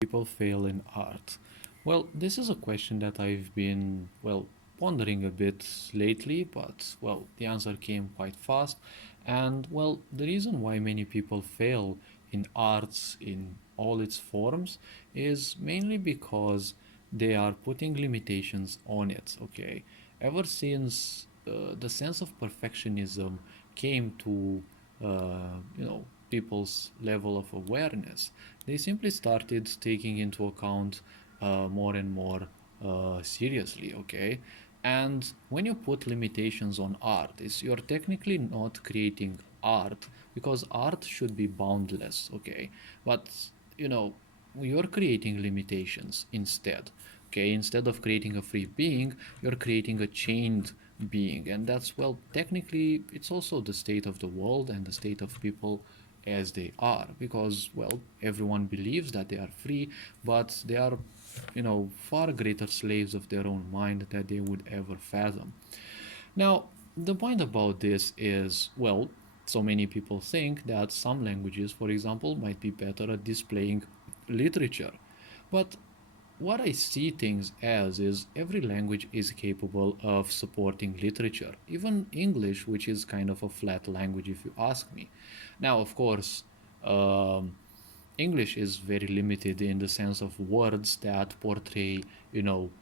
people fail in art? Well, this is a question that I've been, pondering a bit lately, but, the answer came quite fast. And, the reason why many people fail in arts in all its forms is mainly because they are putting limitations on it, okay? Ever since the sense of perfectionism came to, people's level of awareness, they simply started taking into account more and more seriously, okay? And when you put limitations on art, you're technically not creating art because art should be boundless, okay? But you know, you're creating limitations instead. Okay, instead of creating a free being, you're creating a chained being, and that's, technically it's also the state of the world and the state of people as they are, because, everyone believes that they are free, but they are, far greater slaves of their own mind that they would ever fathom. Now, the point about this is, so many people think that some languages, for example, might be better at displaying literature. But what I see things as is every language is capable of supporting literature, even English, which is kind of a flat language if you ask me. Now, of course, um, English is very limited in the sense of words that portray,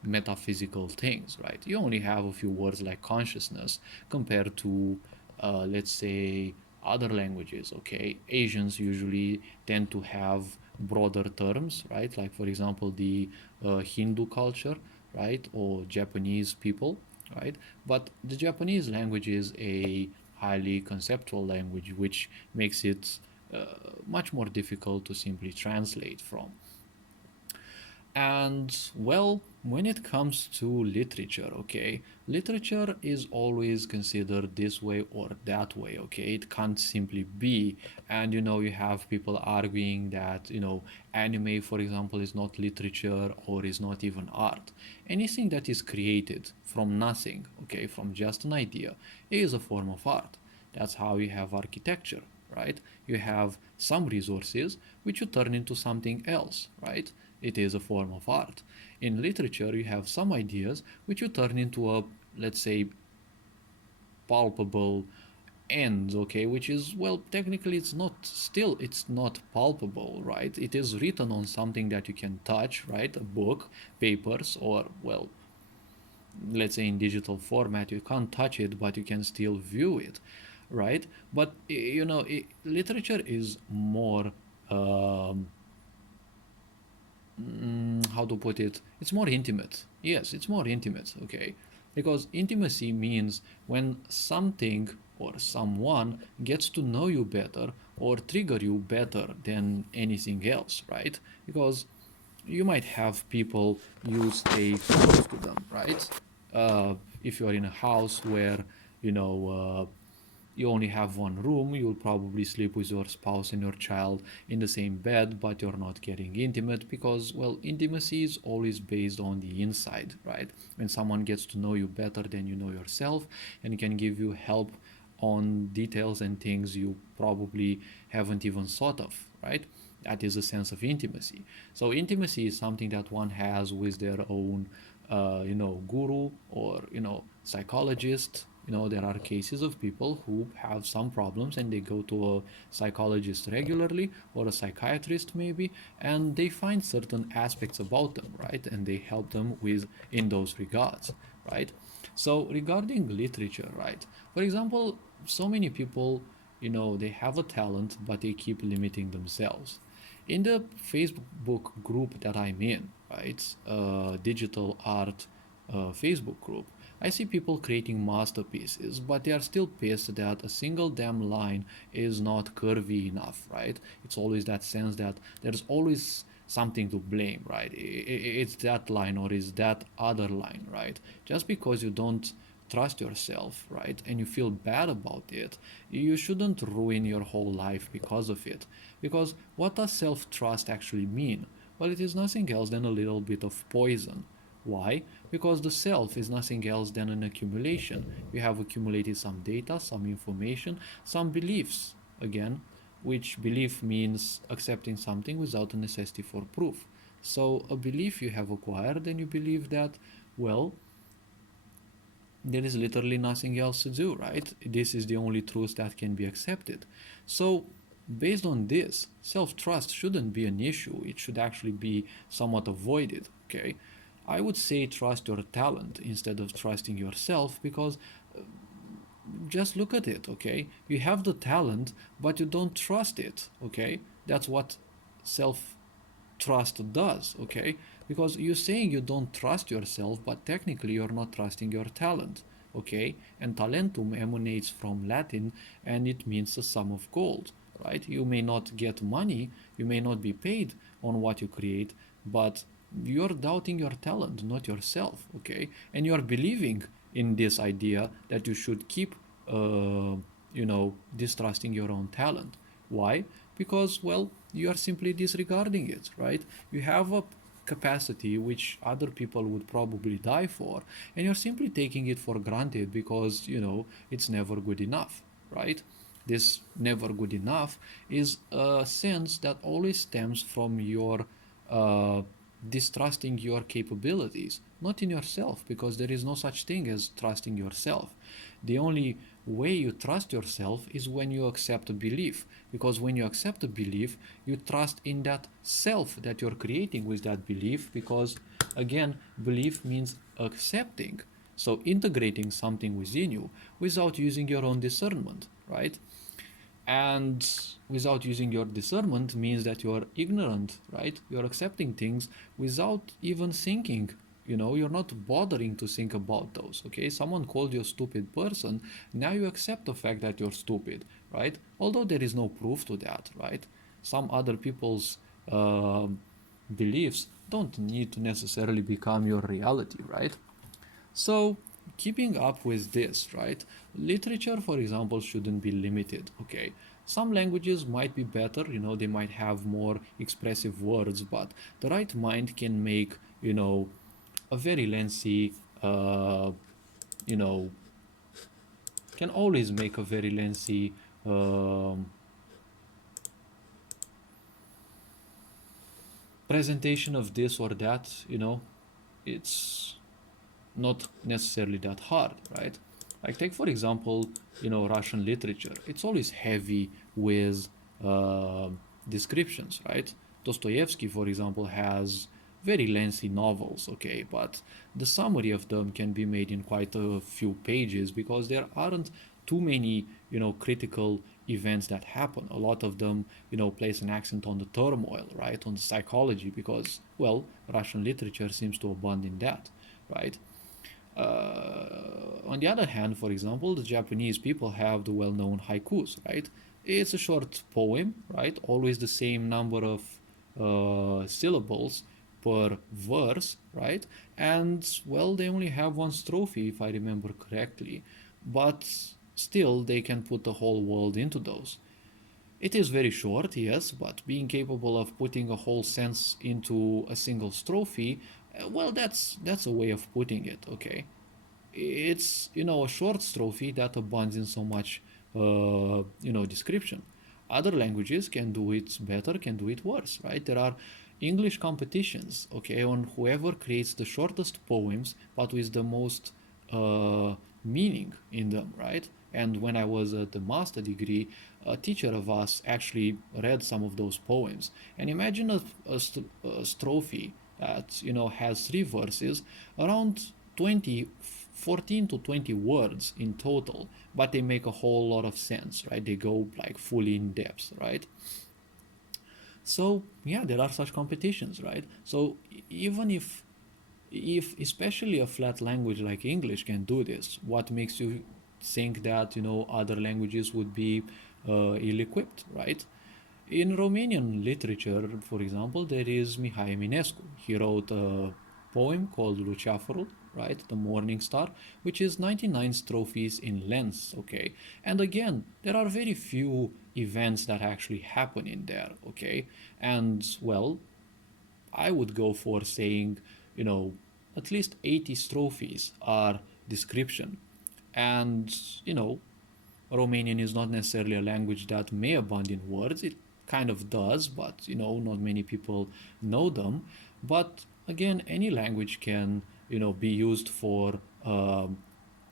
metaphysical things, right? You only have a few words like consciousness compared to, let's say, other languages, okay? Asians usually tend to have broader terms, right? Like, for example, the Hindu culture, right? Or Japanese people, right? But the Japanese language is a highly conceptual language, which makes it uh, much more difficult to simply translate from. And when it comes to literature, okay, literature is always considered this way or that way, okay? It can't simply be. And you have people arguing that, anime, for example, is not literature or is not even art. Anything that is created from nothing, okay, from just an idea, is a form of art. That's how you have architecture, right? You have some resources which you turn into something else, right? It is a form of art. In literature, you have some ideas which you turn into a, let's say, palpable end, okay, which is, technically it's not palpable, right? It is written on something that you can touch, right? A book, papers, or, let's say in digital format, you can't touch it, but you can still view it, right? But, literature is more, um, how to put it, it's more intimate. Yes, it's more intimate, okay? Because intimacy means when something or someone gets to know you better or trigger you better than anything else, right? Because you might have people you stay close to them, right? If you're in a house where, you know, you only have one room, you'll probably sleep with your spouse and your child in the same bed, but you're not getting intimate because, intimacy is always based on the inside, right? When someone gets to know you better than you know yourself and can give you help on details and things you probably haven't even thought of, right? That is a sense of intimacy. So intimacy is something that one has with their own, guru or psychologist. There are cases of people who have some problems and they go to a psychologist regularly or a psychiatrist maybe, and they find certain aspects about them, right? And they help them with in those regards, right? So regarding literature, right? For example, so many people, they have a talent, but they keep limiting themselves. In the Facebook group that I'm in, right, digital art Facebook group, I see people creating masterpieces, but they are still pissed that a single damn line is not curvy enough, right? It's always that sense that there's always something to blame, right? It's that line or is that other line, right? Just because you don't trust yourself, right, and you feel bad about it, you shouldn't ruin your whole life because of it. Because what does self trust actually mean? Well, it is nothing else than a little bit of poison. Why? Because the self is nothing else than an accumulation. You have accumulated some data, some information, some beliefs. Again, which belief means accepting something without a necessity for proof. So a belief you have acquired, and you believe that, well, there is literally nothing else to do, right? This is the only truth that can be accepted. So, based on this, self trust shouldn't be an issue. It should actually be somewhat avoided, okay? I would say trust your talent instead of trusting yourself, because just look at it, okay? You have the talent, but you don't trust it, okay? That's what self trust does, okay? Because you're saying you don't trust yourself, but technically you're not trusting your talent, okay? And talentum emanates from Latin, and it means a sum of gold, right? You may not get money, you may not be paid on what you create, but you're doubting your talent, not yourself, okay? And you're believing in this idea that you should keep, distrusting your own talent. Why? Because, well, you are simply disregarding it, right? You have a capacity which other people would probably die for, and you're simply taking it for granted because, it's never good enough, right? This never good enough is a sense that always stems from your uh, distrusting your capabilities, not in yourself, because there is no such thing as trusting yourself. The only way you trust yourself is when you accept a belief, because when you accept a belief, you trust in that self that you're creating with that belief, because again, belief means accepting. So integrating something within you without using your own discernment, right? And without using your discernment means that you're ignorant, right? You're accepting things without even thinking. You're not bothering to think about those, okay? Someone called you a stupid person, now you accept the fact that you're stupid, right? Although there is no proof to that, right? Some other people's beliefs don't need to necessarily become your reality, right? So, keeping up with this, right? Literature, for example, shouldn't be limited, okay? Some languages might be better, they might have more expressive words, but the right mind can make, a very lengthy, you know, can always make a very lengthy presentation of this or that, it's not necessarily that hard, right? Like take for example, Russian literature. It's always heavy with uh, descriptions, right? Dostoevsky, for example, has very lengthy novels, okay, but the summary of them can be made in quite a few pages because there aren't too many, critical events that happen. A lot of them, place an accent on the turmoil, right, on the psychology, because, well, Russian literature seems to abound in that, right? On the other hand, for example, the Japanese people have the well-known haikus, right? It's a short poem, right? Always the same number of syllables per verse, right? And well, they only have one strophe, if I remember correctly, but still they can put the whole world into those. It is very short, yes, but being capable of putting a whole sense into a single strophe, well, that's a way of putting it, okay? It's a short strophe that abounds in so much description. Other languages can do it better, can do it worse, right? There are English competitions, okay, on whoever creates the shortest poems but with the most meaning in them, right? And when I was at the master degree, a teacher of us actually read some of those poems. And imagine a strophe that has three verses, around 20, 14 to 20 words in total, but they make a whole lot of sense, right? They go like fully in depth, right? So yeah, there are such competitions, right? So even if especially a flat language like English can do this, what makes you think that other languages would be ill-equipped, right? In Romanian literature, for example, there is Mihai Eminescu. He wrote a poem called Luceafărul, right, the Morning Star, which is 99 strophes in length, okay? And again, there are very few events that actually happen in there, okay? And well, I would go for saying, you know, at least 80 strophes are description. And, Romanian is not necessarily a language that may abound in words. It kind of does, but not many people know them. But again, any language can be used for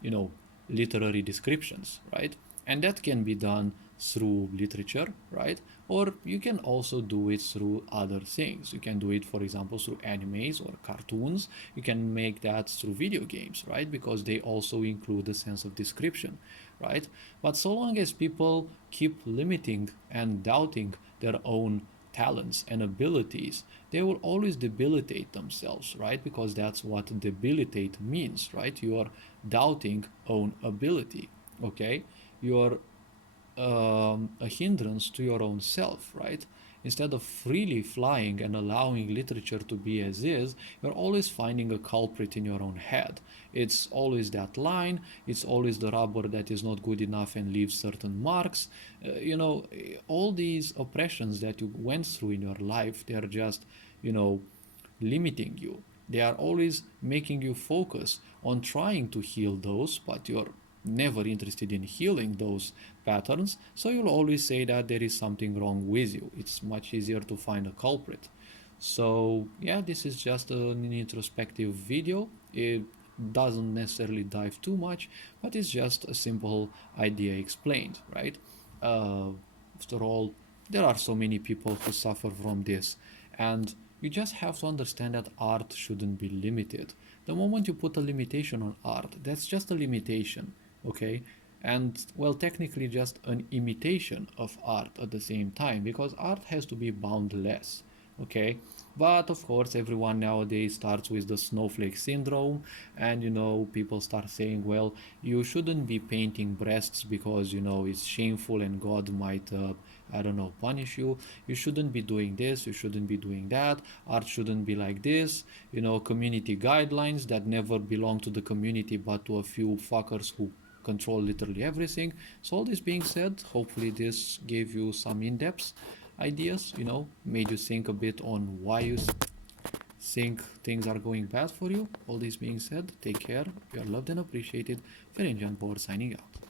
you know literary descriptions, right? And that can be done through literature, right? Or you can also do it through other things. You can do it, for example, through animes or cartoons. You can make that through video games, right? Because they also include a sense of description, right? But so long as people keep limiting and doubting their own talents and abilities, they will always debilitate themselves, right? Because that's what debilitate means, right? You are doubting own ability, okay? You're a hindrance to your own self, right? Instead of freely flying and allowing literature to be as is, you're always finding a culprit in your own head. It's always that line, it's always the rubber that is not good enough and leaves certain marks. All these oppressions that you went through in your life, they are just, you know, limiting you. They are always making you focus on trying to heal those, but you're never interested in healing those patterns. So you'll always say that there is something wrong with you. It's much easier to find a culprit. So, yeah, this is just an introspective video. It doesn't necessarily dive too much, but it's just a simple idea explained, right? Uh, After all, there are so many people who suffer from this, and you just have to understand that art shouldn't be limited. The moment you put a limitation on art, that's just a limitation, okay? And well, technically, just an imitation of art at the same time, because art has to be boundless, okay? But of course, everyone nowadays starts with the snowflake syndrome, and people start saying, well, you shouldn't be painting breasts because it's shameful and God might, I don't know, punish you. You shouldn't be doing this, you shouldn't be doing that, art shouldn't be like this, community guidelines that never belong to the community but to a few fuckers who control literally everything. So all this being said, hopefully this gave you some in-depth ideas, made you think a bit on why you think things are going bad for you. All this being said, take care, you are loved and appreciated. Ferenc Power signing out.